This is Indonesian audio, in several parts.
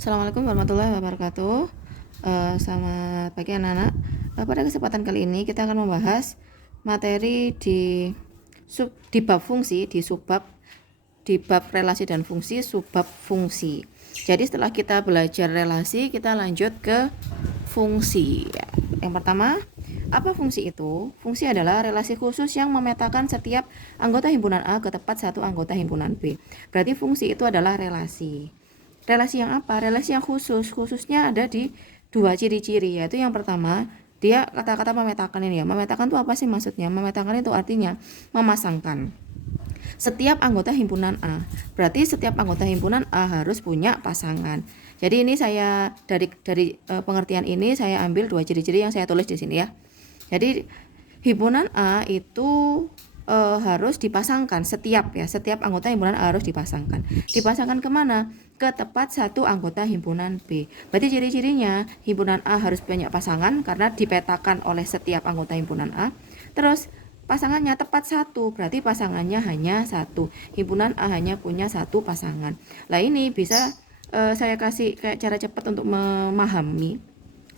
Assalamualaikum warahmatullahi wabarakatuh. Selamat pagi anak-anak. Pada kesempatan kali ini kita akan membahas materi di bab fungsi, di bab relasi dan fungsi, subbab fungsi. Jadi setelah kita belajar relasi, kita lanjut ke fungsi. Yang pertama, apa fungsi itu? Fungsi adalah relasi khusus yang memetakan setiap anggota himpunan A ke tepat satu anggota himpunan B. Berarti fungsi itu adalah relasi. Relasi yang apa? Relasi yang khususnya ada di dua ciri-ciri, yaitu yang pertama, dia kata-kata memetakan ini ya. Memetakan itu apa sih maksudnya? Memetakan itu artinya memasangkan setiap anggota himpunan A. Berarti setiap anggota himpunan A harus punya pasangan. Jadi ini saya dari pengertian ini saya ambil dua ciri-ciri yang saya tulis di sini ya. Jadi himpunan A itu harus dipasangkan setiap anggota himpunan A harus dipasangkan. Dipasangkan kemana? Ke tepat satu anggota himpunan B. Berarti ciri-cirinya himpunan A harus punya pasangan karena dipetakan oleh setiap anggota himpunan A. Terus pasangannya tepat satu, berarti pasangannya hanya satu. Himpunan A hanya punya satu pasangan. Nah ini bisa saya kasih kayak cara cepat untuk memahami.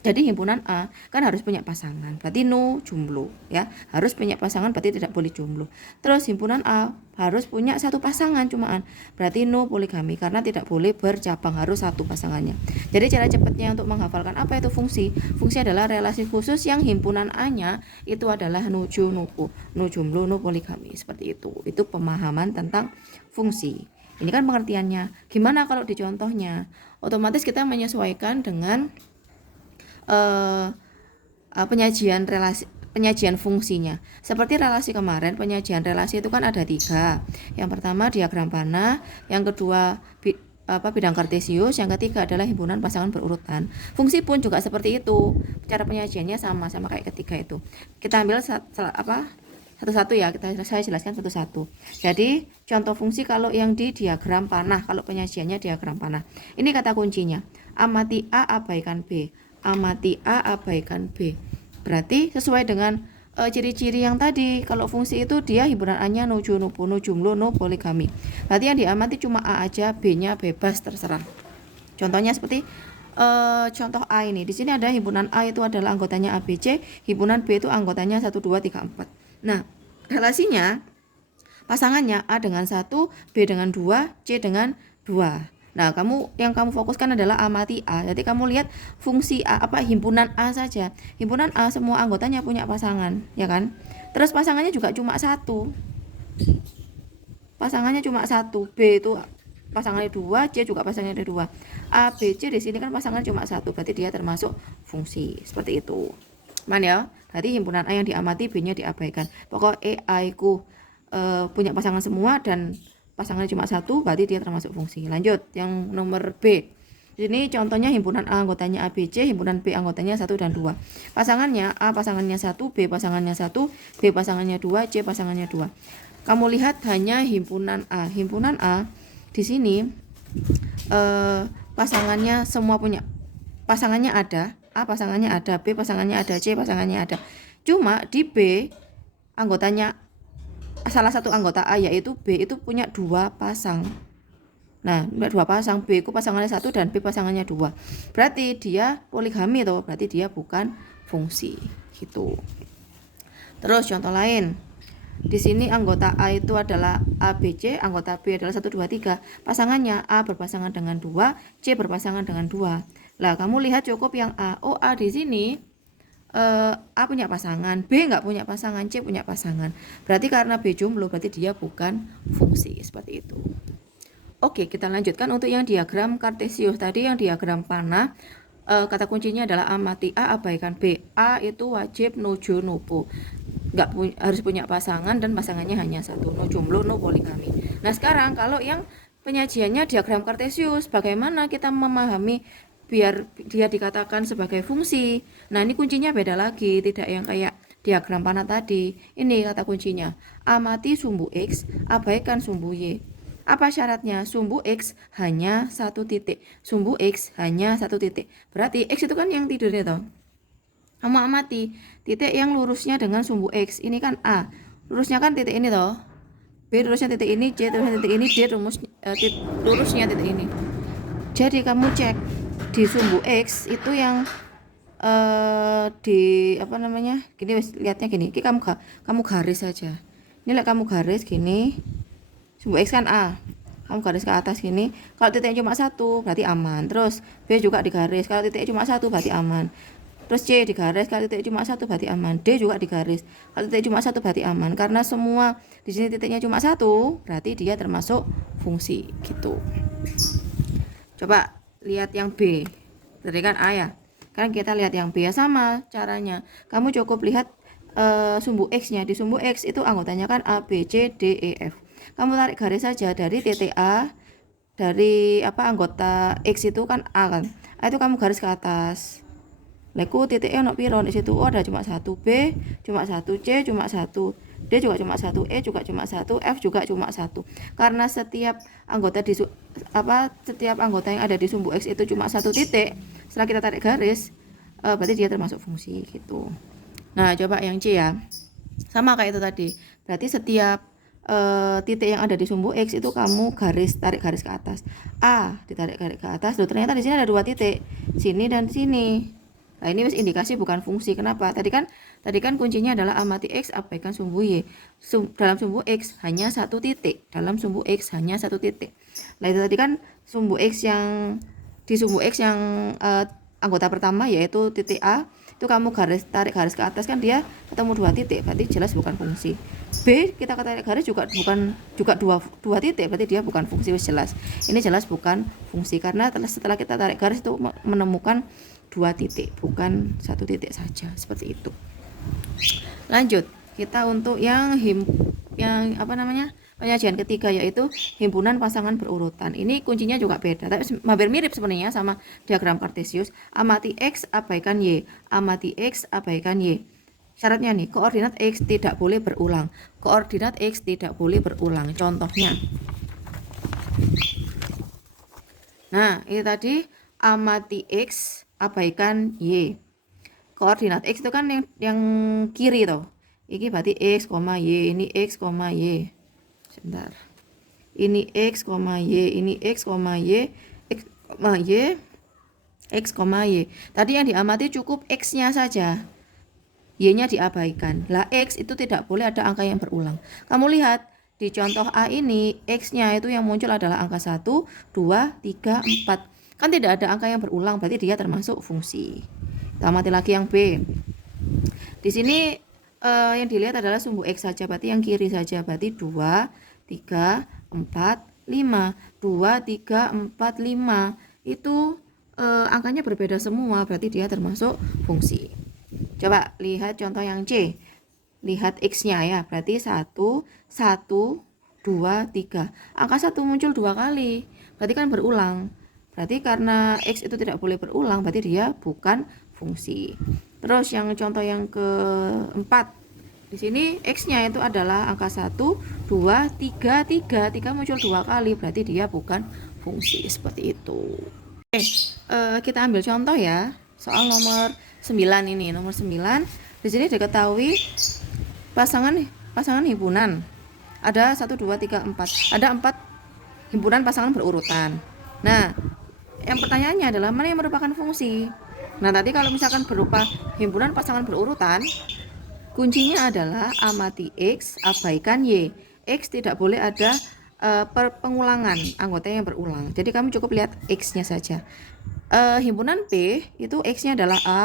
Jadi himpunan A kan harus punya pasangan, berarti no jomblo ya. Harus punya pasangan berarti tidak boleh jomblo. Terus himpunan A harus punya satu pasangan cumaan, berarti no poligami karena tidak boleh bercabang, harus satu pasangannya. Jadi cara cepatnya untuk menghafalkan apa itu fungsi. Fungsi adalah relasi khusus yang himpunan A-nya itu adalah no jomblo, no poligami, seperti itu. Itu pemahaman tentang fungsi. Ini kan pengertiannya. Gimana kalau di contohnya? Otomatis kita menyesuaikan dengan penyajian fungsinya. Seperti relasi kemarin, penyajian relasi itu kan ada 3. Yang pertama diagram panah, yang kedua bidang kartesius, yang ketiga adalah himpunan pasangan berurutan. Fungsi pun juga seperti itu. Cara penyajiannya sama kayak ketiga itu. Kita ambil satu-satu ya, saya jelaskan satu-satu. Jadi contoh fungsi kalau yang di diagram panah, kalau penyajiannya diagram panah. Ini kata kuncinya. Amati A, abaikan B. Amati A, abaikan B. Berarti sesuai dengan ciri-ciri yang tadi. Kalau fungsi itu dia himpunan A-nya no jomblo, no poligami. Berarti yang diamati cuma A aja, B-nya bebas terserah. Contohnya seperti contoh A ini. Di sini ada himpunan A itu adalah anggotanya ABC, himpunan B itu anggotanya 1 2 3 4. Nah, relasinya pasangannya A dengan 1, B dengan 2, C dengan 2. Nah, yang kamu fokuskan adalah amati A. Jadi kamu lihat fungsi A himpunan A saja. Himpunan A semua anggotanya punya pasangan, ya kan? Terus pasangannya juga cuma satu. Pasangannya cuma satu. B itu pasangannya 2, C juga pasangannya 2. A, B, C di sini kan pasangan cuma satu, berarti dia termasuk fungsi. Seperti itu. Man ya? Berarti himpunan A yang diamati, B-nya diabaikan. Pokoknya A itu punya pasangan semua dan pasangannya cuma satu, berarti dia termasuk fungsi. Lanjut yang nomor B. Ini contohnya himpunan A anggotanya ABC, himpunan B anggotanya 1 dan 2. Pasangannya A pasangannya 1, B pasangannya 1, B pasangannya 2, C pasangannya 2. Kamu lihat hanya himpunan A. Himpunan A di sini pasangannya semua punya pasangannya ada. A pasangannya ada, B pasangannya ada, C pasangannya ada. Cuma di B anggotanya salah satu anggota A yaitu B itu punya 2 pasang. Nah, 2 pasang, B ku pasangannya 1 dan B pasangannya 2. Berarti dia poligami toh, berarti dia bukan fungsi gitu. Terus contoh lain. Di sini anggota A itu adalah ABC, anggota B adalah 1 2 3. Pasangannya A berpasangan dengan 2, C berpasangan dengan 2. Lah, kamu lihat cukup yang A. Oh, A di sini A punya pasangan, B nggak punya pasangan, C punya pasangan. Berarti karena B jomblo, berarti dia bukan fungsi, seperti itu. Oke, kita lanjutkan untuk yang diagram kartesius tadi, yang diagram panah. Kata kuncinya adalah amati A, abaikan B. A itu wajib no jomblo, harus punya pasangan dan pasangannya hanya satu, no jomblo, no poligami. Nah sekarang kalau yang penyajiannya diagram kartesius, bagaimana kita memahami biar dia dikatakan sebagai fungsi? Nah ini kuncinya beda lagi, tidak yang kayak diagram panah tadi. Ini kata kuncinya, amati sumbu X, abaikan sumbu Y. Apa syaratnya? Sumbu X hanya 1 titik. Sumbu X hanya 1 titik. Berarti X itu kan yang tidurnya toh. Kamu amati titik yang lurusnya dengan sumbu X. Ini kan A. Lurusnya kan titik ini toh. B lurusnya titik ini, C lurusnya titik ini, D lurusnya titik ini. Jadi kamu cek di sumbu X itu yang di apa namanya gini, lihatnya gini, ini kamu garis saja. Ini lihat, kamu garis gini, sumbu X kan A, kamu garis ke atas gini, kalau titiknya cuma satu berarti aman. Terus B juga digaris, kalau titiknya cuma satu berarti aman. Terus C digaris, kalau titiknya cuma satu berarti aman. D juga digaris, kalau titiknya cuma satu berarti aman. Karena semua di sini titiknya cuma satu, berarti dia termasuk fungsi gitu. Coba lihat yang B, tadi kan A ya, kan kita lihat yang B ya, sama caranya. Kamu cukup lihat sumbu X nya. Di sumbu X itu anggotanya kan A, B, C, D, E, F. Kamu tarik garis saja dari titik A, dari apa anggota X itu kan A kan, A itu kamu garis ke atas. Leku titiknya ono piro di situ? Oh, ada cuma satu, B cuma satu, C cuma satu, D juga cuma satu, E juga cuma satu, F juga cuma satu. Karena setiap anggota setiap anggota yang ada di sumbu X itu cuma satu titik, setelah kita tarik garis berarti dia termasuk fungsi gitu. Nah, coba yang C ya, sama kayak itu tadi. Berarti setiap titik yang ada di sumbu X itu kamu tarik garis ke atas. A ditarik garis ke atas. Loh, ternyata di sini ada dua titik, sini dan sini. Nah, ini indikasi bukan fungsi. Kenapa? Tadi kan kuncinya adalah amati X, abaikan sumbu Y. Dalam sumbu X hanya satu titik. Dalam sumbu X hanya satu titik. Nah, itu tadi kan sumbu X yang di sumbu X yang anggota pertama yaitu titik A, itu kamu tarik garis ke atas kan dia ketemu dua titik, berarti jelas bukan fungsi. B kita tarik garis juga dua titik, berarti dia bukan fungsi, jelas. Ini jelas bukan fungsi karena setelah kita tarik garis itu menemukan dua titik, bukan satu titik saja, seperti itu. Lanjut, kita untuk yang penyajian ketiga, yaitu himpunan pasangan berurutan. Ini kuncinya juga beda, tapi hampir mirip sebenarnya sama diagram Kartesius. Amati X, abaikan Y. Amati X, abaikan Y. Syaratnya nih, koordinat X tidak boleh berulang. Koordinat X tidak boleh berulang. Contohnya, nah ini tadi amati X, abaikan Y. Koordinat X itu kan yang kiri toh. Ini berarti X, Y, ini X, Y. Sebentar. Ini X, Y, ini X, Y, X, Y, X, Y. Tadi yang diamati cukup X-nya saja. Y-nya diabaikan. Lah X itu tidak boleh ada angka yang berulang. Kamu lihat di contoh A ini, X-nya itu yang muncul adalah angka 1, 2, 3, 4. Kan tidak ada angka yang berulang, berarti dia termasuk fungsi. Kita amati lagi yang B. Di sini yang dilihat adalah sumbu X saja, berarti yang kiri saja, berarti 2, 3, 4, 5. 2, 3, 4, 5. Itu angkanya berbeda semua, berarti dia termasuk fungsi. Coba lihat contoh yang C. Lihat X-nya ya, berarti 1, 1, 2, 3. Angka 1 muncul 2 kali, berarti kan berulang. Berarti karena X itu tidak boleh berulang, berarti dia bukan fungsi. Terus yang contoh yang keempat, di sini X-nya itu adalah angka 1, 2, 3, 3. 3 muncul 2 kali, berarti dia bukan fungsi, seperti itu. Oke, kita ambil contoh ya, soal nomor 9 ini. Nomor 9, di sini diketahui pasangan himpunan. Ada 1, 2, 3, 4. Ada 4 himpunan pasangan berurutan. Nah, yang pertanyaannya adalah mana yang merupakan fungsi? Nah, tadi kalau misalkan berupa himpunan pasangan berurutan, kuncinya adalah amati X, abaikan Y. X tidak boleh ada pengulangan anggota yang berulang. Jadi kamu cukup lihat X-nya saja. Himpunan P itu X-nya adalah A,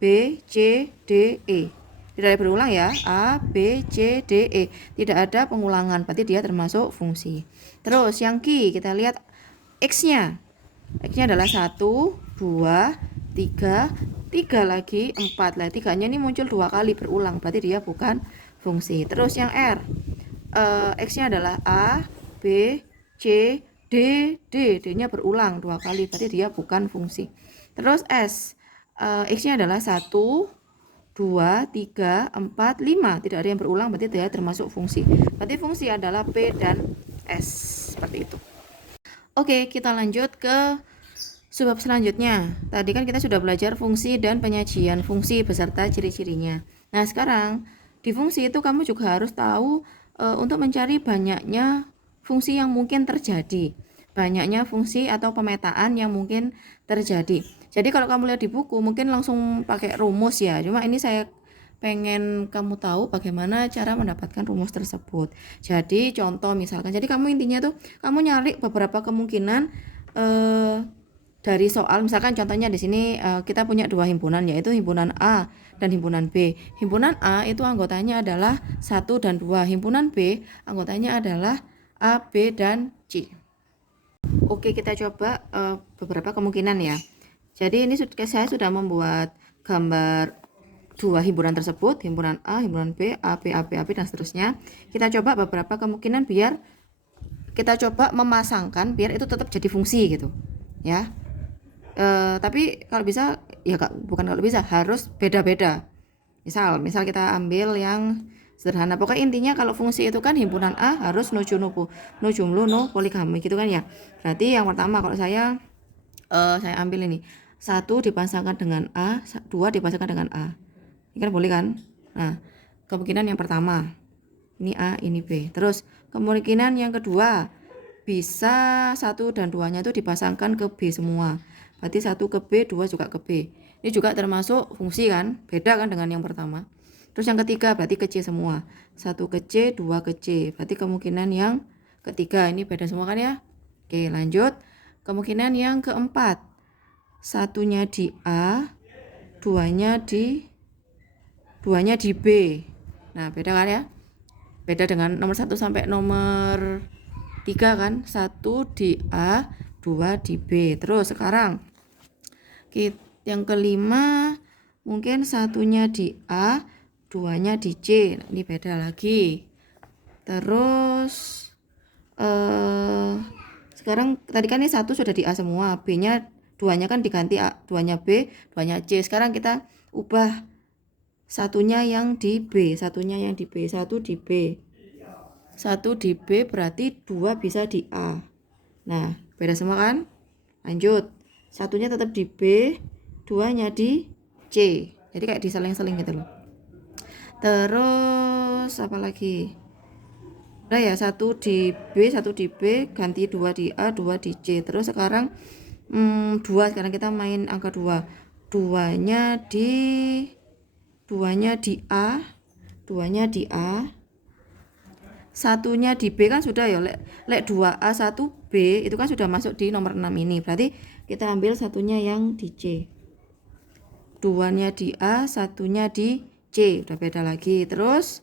B, C, D, E. Tidak ada berulang ya, A, B, C, D, E. Tidak ada pengulangan, berarti dia termasuk fungsi. Terus yang Q, kita lihat X-nya. X-nya adalah 1, 2, 3, 3 lagi 4. Lah 3-nya ini muncul 2 kali berulang, berarti dia bukan fungsi. Terus yang R, X-nya adalah A, B, C, D, D-nya berulang 2 kali, berarti dia bukan fungsi. Terus S, X-nya adalah 1, 2, 3, 4, 5. Tidak ada yang berulang, berarti dia termasuk fungsi. Berarti fungsi adalah P dan S, seperti itu. Oke, kita lanjut ke subbab selanjutnya. Tadi kan kita sudah belajar fungsi dan penyajian fungsi beserta ciri-cirinya. Nah, sekarang di fungsi itu kamu juga harus tahu untuk mencari banyaknya fungsi yang mungkin terjadi. banyaknya fungsi atau pemetaan yang mungkin terjadi. Jadi kalau kamu lihat di buku mungkin langsung pakai rumus ya, cuma ini saya pengen kamu tahu bagaimana cara mendapatkan rumus tersebut. Jadi contoh misalkan, jadi kamu intinya tuh kamu nyari beberapa kemungkinan dari soal. Misalkan contohnya di sini kita punya dua himpunan, yaitu himpunan A dan himpunan B. Himpunan A itu anggotanya adalah 1 dan 2. Himpunan B anggotanya adalah A, B, dan C. Oke, kita coba beberapa kemungkinan ya. Jadi ini saya sudah membuat gambar dua himpunan tersebut, himpunan A, himpunan B, A, B, A, B, A, B, dan seterusnya. Kita coba beberapa kemungkinan biar kita coba memasangkan biar itu tetap jadi fungsi gitu ya. Tapi kalau bisa ya bukan kalau bisa, harus beda-beda. Misal kita ambil yang sederhana. Pokoknya intinya kalau fungsi itu kan himpunan A harus no jumlu no poligami gitu kan ya. Berarti yang pertama kalau saya ambil ini 1 dipasangkan dengan A, 2 dipasangkan dengan A. Ini kan boleh kan? Nah, kemungkinan yang pertama ini A, ini B. Terus kemungkinan yang kedua bisa 1 dan 2-nya itu dipasangkan ke B semua. Berarti 1 ke B, 2 juga ke B. Ini juga termasuk fungsi kan? Beda kan dengan yang pertama. Terus yang ketiga berarti ke C semua. 1 ke C, 2 ke C. Berarti kemungkinan yang ketiga ini beda semua kan ya? Oke, lanjut. Kemungkinan yang keempat. 1-nya di A, 2-nya di B. Nah, beda kan ya? Beda dengan nomor 1 sampai nomor 3 kan? 1 di A, 2 di B. Terus sekarang yang kelima mungkin 1-nya di A, 2-nya di C. Nah, ini beda lagi. Terus sekarang tadi kan ini 1 sudah di A semua, B-nya 2-nya kan diganti A, 2-nya B, 2-nya C. Sekarang kita ubah 1-nya yang di B, 1-nya yang di B, 1 di B. 1 di B berarti 2 bisa di A. Nah, beda semua kan? Lanjut. 1-nya tetap di B, 2-nya di C. Jadi kayak diseling-seling gitu loh. Terus apa lagi? Udah ya, 1 di B, 1 di B, ganti 2 di A, 2 di C. Terus sekarang 2, sekarang kita main angka 2. 2-nya di A, 2-nya di A. 1-nya di B kan sudah ya, lek 2A 1B itu kan sudah masuk di nomor 6 ini. Berarti kita ambil 1-nya yang di C. 2-nya di A, 1-nya di C. Udah beda lagi. Terus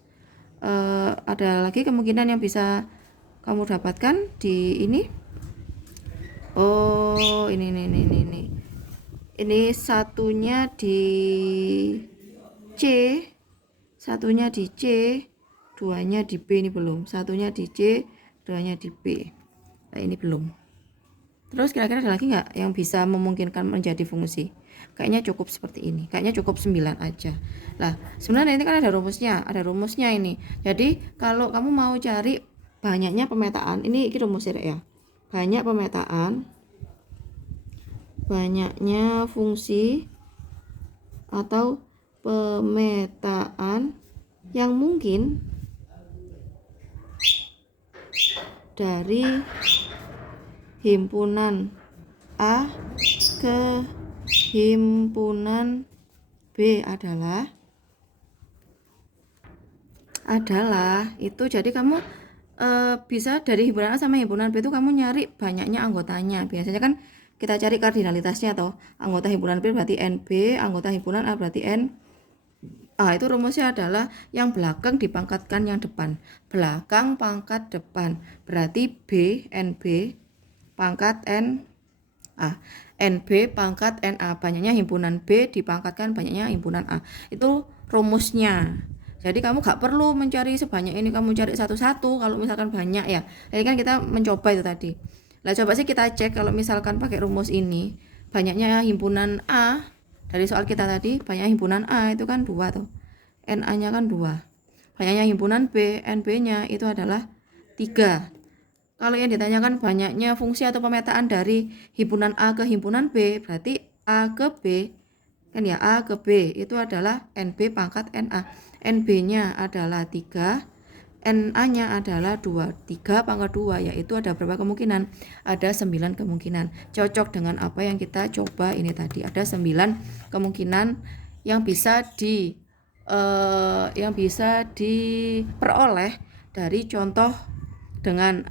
ada lagi kemungkinan yang bisa kamu dapatkan di ini. Oh, ini. Ini 1-nya di C. 1-nya di C. 2-nya di B, ini belum. 1-nya di C, 2-nya di B. Nah, ini belum. Terus kira-kira ada lagi nggak yang bisa memungkinkan menjadi fungsi? Kayaknya cukup seperti ini. Kayaknya cukup 9 aja. Lah, sebenarnya ini kan ada rumusnya. Ada rumusnya ini. Jadi, kalau kamu mau cari banyaknya pemetaan, ini rumusnya ya. Banyak pemetaan, banyaknya fungsi atau pemetaan yang mungkin dari himpunan A ke himpunan B adalah itu. Jadi kamu bisa dari himpunan A sama himpunan B itu kamu nyari banyaknya anggotanya. Biasanya kan kita cari kardinalitasnya atau anggota himpunan B berarti NB, anggota himpunan A berarti N. Itu rumusnya adalah yang belakang dipangkatkan yang depan. Belakang pangkat depan. Berarti B, NB, pangkat N, A. NB pangkat NA. Banyaknya himpunan B dipangkatkan banyaknya himpunan A. Itu rumusnya. Jadi kamu gak perlu mencari sebanyak ini. Kamu cari satu-satu kalau misalkan banyak ya. Jadi kan kita mencoba itu tadi. Lah coba sih kita cek kalau misalkan pakai rumus ini. Banyaknya himpunan A. Dari soal kita tadi, banyak himpunan A itu kan 2 tuh. NA-nya kan 2. Banyaknya himpunan B, NB-nya itu adalah 3. Kalau yang ditanyakan banyaknya fungsi atau pemetaan dari himpunan A ke himpunan B, berarti A ke B, kan ya, A ke B itu adalah NB pangkat NA. NB-nya adalah 3, NA-nya adalah 2. 3 pangkat 2, yaitu ada berapa kemungkinan? Ada 9 kemungkinan. Cocok dengan apa yang kita coba ini tadi. Ada 9 kemungkinan yang bisa diperoleh dari contoh dengan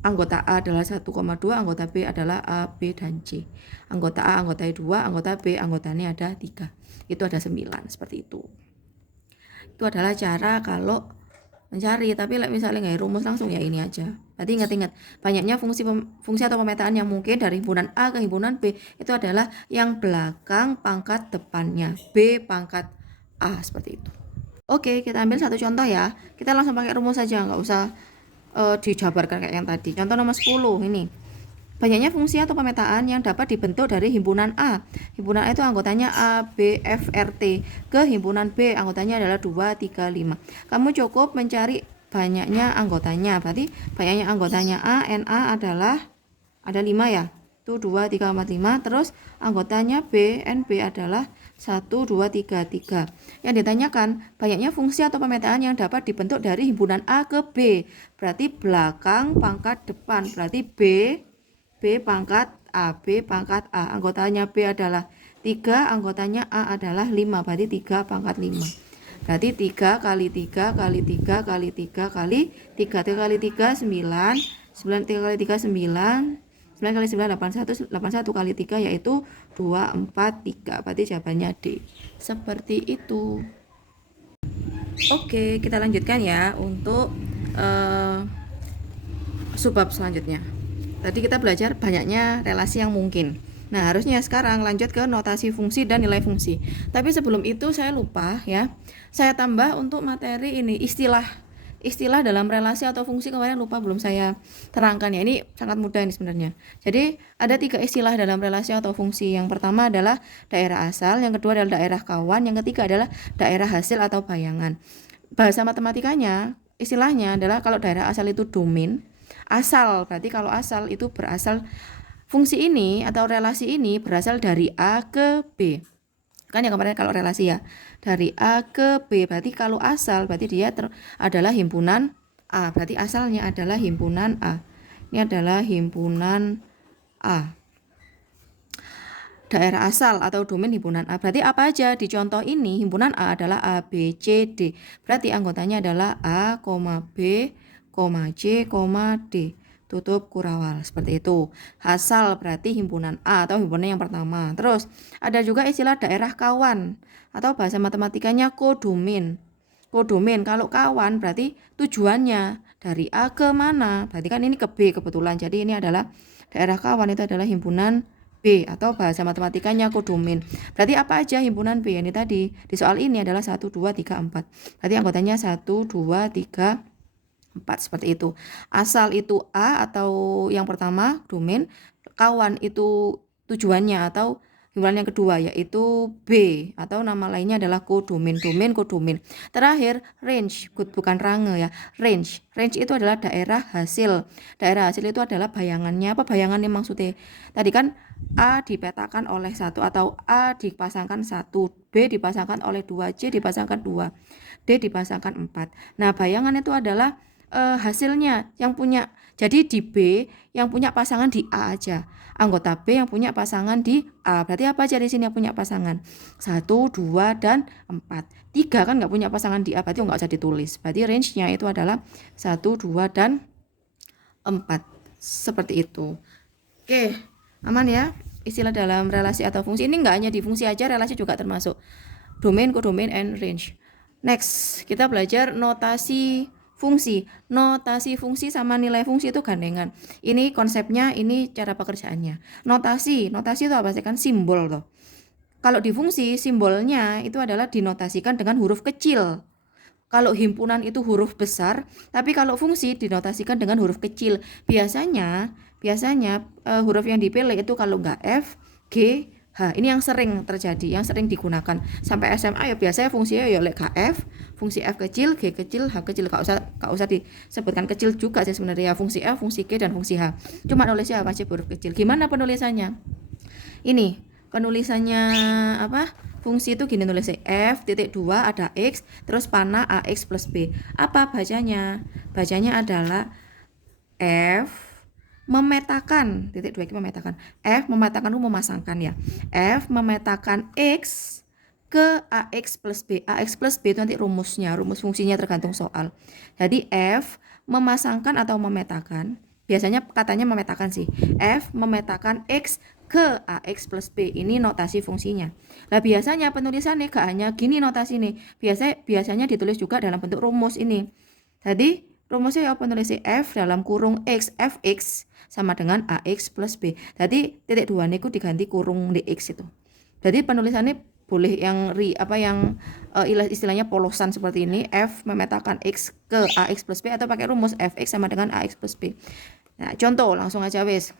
anggota A adalah 1,2, anggota B adalah A, B, dan C. Anggota A, anggota 2, anggota B, anggotanya ada 3. Itu ada 9, seperti itu. Itu adalah cara kalau mencari, tapi misalnya nggak rumus langsung ya ini aja. Berarti ingat-ingat, banyaknya fungsi atau pemetaan yang mungkin dari himpunan A ke himpunan B itu adalah yang belakang pangkat depannya, B pangkat A, seperti itu. Oke, kita ambil satu contoh ya. Kita langsung pakai rumus saja, nggak usah dijabarkan kayak yang tadi. Contoh nomor 10 ini. Banyaknya fungsi atau pemetaan yang dapat dibentuk dari himpunan A. Himpunan A itu anggotanya A, B, F, R, T. Ke himpunan B anggotanya adalah 2, 3, 5. Kamu cukup mencari banyaknya anggotanya. Berarti banyaknya anggotanya A, NA adalah ada 5 ya. Itu 2, 3, 4, 5. Terus anggotanya B, NB adalah 1, 2, 3, 3. Yang ditanyakan, banyaknya fungsi atau pemetaan yang dapat dibentuk dari himpunan A ke B. Berarti belakang pangkat depan. Berarti B pangkat A, B pangkat A. Anggotanya B adalah 3, anggotanya A adalah 5. Berarti 3 pangkat 5. Berarti 3 kali 3 kali 3 kali 3 kali 3. 3 kali 3, 9. 9 3 kali 3, 9. 9 kali 9, 81. 81 kali 3 yaitu 2, 4, 3. Berarti jawabannya D. Seperti itu. Oke, kita lanjutkan ya untuk subbab selanjutnya. Tadi kita belajar banyaknya relasi yang mungkin. Nah, harusnya sekarang lanjut ke notasi fungsi dan nilai fungsi. Tapi sebelum itu saya lupa ya. Saya tambah untuk materi ini istilah dalam relasi atau fungsi, kemarin lupa belum saya terangkan ya. Ini sangat mudah ini sebenarnya. Jadi ada 3 istilah dalam relasi atau fungsi. Yang pertama adalah daerah asal, yang kedua adalah daerah kawan, yang ketiga adalah daerah hasil atau bayangan. Bahasa matematikanya istilahnya adalah kalau daerah asal itu domain. Asal berarti kalau asal itu berasal, fungsi ini atau relasi ini berasal dari A ke B. Kan yang kemarin kalau relasi ya dari A ke B, berarti kalau asal berarti dia adalah himpunan A, berarti asalnya adalah himpunan A. Ini adalah himpunan A. Daerah asal atau domain himpunan A. Berarti apa aja di contoh ini? Himpunan A adalah A, B, C, D. Berarti anggotanya adalah A, B, C, D. Tutup kurawal, seperti itu. Asal berarti himpunan A atau himpunan yang pertama. Terus ada juga istilah daerah kawan atau bahasa matematikanya kodomain. Kodomain kalau kawan berarti tujuannya dari A ke mana? Berarti kan ini ke B kebetulan. Jadi ini adalah daerah kawan, itu adalah himpunan B atau bahasa matematikanya kodomain. Berarti apa aja himpunan B? Ini tadi di soal ini adalah 1, 2, 3, 4. Berarti anggotanya 1, 2, 3, 4, seperti itu. Asal itu A atau yang pertama domain, kawan itu tujuannya atau himpunan yang kedua yaitu B atau nama lainnya adalah kodomain, kodomain. Terakhir range, bukan range ya, range itu adalah daerah hasil. Daerah hasil itu adalah bayangannya. Apa bayangannya maksudnya? Tadi kan A dipetakan oleh 1 atau A dipasangkan 1, B dipasangkan oleh 2, C dipasangkan 2, D dipasangkan 4. Nah, bayangan itu adalah hasilnya yang punya. Jadi di B yang punya pasangan di A aja. Anggota B yang punya pasangan di A. Berarti apa aja di sini yang punya pasangan? 1, 2, dan 4. 3 kan nggak punya pasangan di A, berarti nggak usah ditulis. Berarti range-nya itu adalah 1, 2, dan 4. Seperti itu. Oke, aman ya? Istilah dalam relasi atau fungsi ini nggak hanya di fungsi aja, relasi juga termasuk. Domain, kodomain, and range. Next, kita belajar notasi fungsi. Notasi fungsi sama nilai fungsi itu gandengan. Ini konsepnya, ini cara pekerjaannya. Notasi itu apa sih? Kan simbol tuh. Kalau di fungsi, simbolnya itu adalah dinotasikan dengan huruf kecil. Kalau himpunan itu huruf besar, tapi kalau fungsi dinotasikan dengan huruf kecil. Biasanya huruf yang dipilih itu kalau nggak F, G, H. Ini yang sering terjadi, yang sering digunakan. Sampai SMA ya biasanya fungsinya ya KF, fungsi F kecil, G kecil, H kecil. Gak usah disebutkan kecil juga sih sebenarnya. Fungsi F, fungsi G, dan fungsi H. Cuma nulisnya wajib huruf kecil. Gimana penulisannya? Ini penulisannya apa? fungsi itu gini nulisnya, f titik 2 ada x, terus panah ax plus b. Apa bacanya? Bacanya adalah f memetakan, titik 2 itu memetakan. F memetakan itu memasangkan ya. F memetakan x ke ax plus b. Ax plus b itu nanti rumusnya, rumus fungsinya tergantung soal. Jadi f memasangkan atau memetakan, biasanya katanya memetakan sih. F memetakan x ke ax plus b, ini notasi fungsinya. Nah biasanya penulisannya gak hanya gini notasi nih, biasanya ditulis juga dalam bentuk rumus ini. Jadi rumusnya ya penulisnya f dalam kurung x, fx sama dengan ax plus b. Jadi titik 2 niku diganti kurung dx itu. Jadi penulisannya boleh yang istilahnya polosan seperti ini, f memetakan x ke ax plus b, atau pakai rumus fx sama dengan ax plus b. Nah contoh langsung aja wes.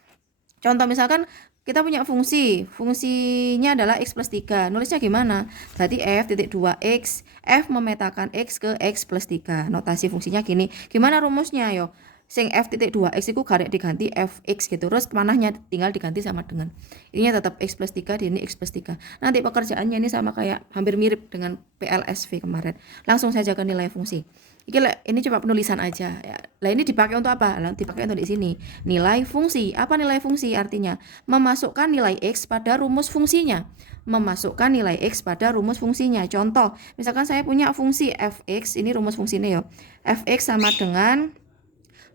Contoh misalkan kita punya fungsinya adalah x plus 3, nulisnya gimana? Berarti f titik 2x, f memetakan x ke x plus 3, notasi fungsinya gini. Gimana rumusnya yo? Sing f titik 2x itu garek diganti fx gitu, terus panahnya tinggal diganti sama dengan ininya tetap x plus 3, di ini x plus 3. Nanti pekerjaannya ini sama kayak hampir mirip dengan PLSV kemarin, langsung saja ke nilai fungsi. Ini coba penulisan aja ya. Lah ini dipakai untuk apa? Lah dipakai untuk di sini. Nilai fungsi. Apa nilai fungsi? Artinya memasukkan nilai x pada rumus fungsinya. Memasukkan nilai x pada rumus fungsinya. Contoh, misalkan saya punya fungsi fx, ini rumus fungsinya ya. Fx sama dengan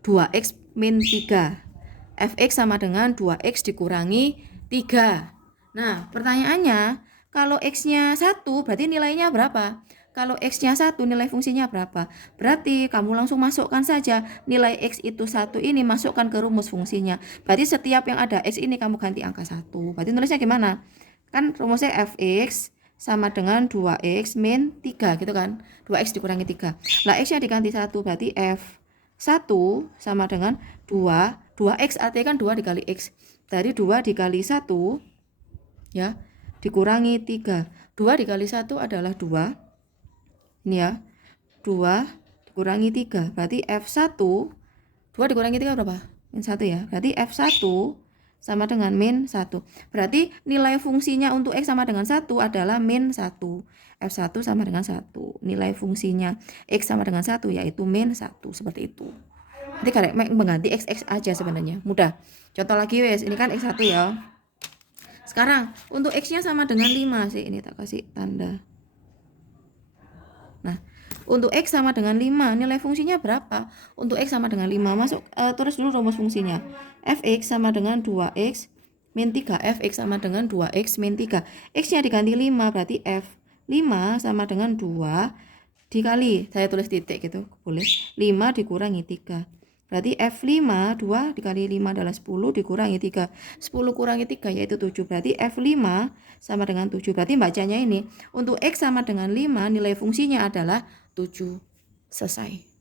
2x min 3. Fx sama dengan 2x dikurangi 3. Nah, pertanyaannya, kalau x-nya 1 berarti nilainya berapa? Kalau x-nya 1 nilai fungsinya berapa? Berarti kamu langsung masukkan saja nilai x itu 1 ini, masukkan ke rumus fungsinya. Berarti setiap yang ada x ini kamu ganti angka 1. Berarti nulisnya gimana? Kan rumusnya fx sama dengan 2x min 3 gitu kan. 2x dikurangi 3. Lah x-nya diganti 1 berarti f1 sama dengan 2x artinya kan 2 dikali x. Dari 2 dikali 1 ya dikurangi 3. 2 dikali 1 adalah 2. Ini ya, 2 dikurangi 3, berarti F1, 2 dikurangi 3 berapa? Min 1 ya, berarti F1 sama dengan min 1. Berarti nilai fungsinya untuk X sama dengan 1 adalah min 1. F1 sama dengan 1. Nilai fungsinya X sama dengan 1 yaitu min 1, seperti itu. Nanti kalian mengganti X aja sebenarnya, mudah. Contoh lagi wes, ini kan X1 ya. Sekarang untuk X-nya sama dengan 5 sih, ini tak kasih tanda. Nah, untuk X sama dengan 5, nilai fungsinya berapa? Untuk X sama dengan 5, masuk terus dulu rumus fungsinya. Fx sama dengan 2x min 3. Fx sama dengan 2x min 3. X-nya diganti 5, berarti F5 sama dengan 2 dikali, saya tulis titik gitu, boleh. 5 dikurangi 3. Berarti F5, 2 dikali 5 adalah 10, dikurangi 3. 10 kurangi 3 yaitu 7. Berarti F5 sama dengan 7. Berarti bacanya ini, untuk X sama dengan 5, nilai fungsinya adalah 7. Selesai.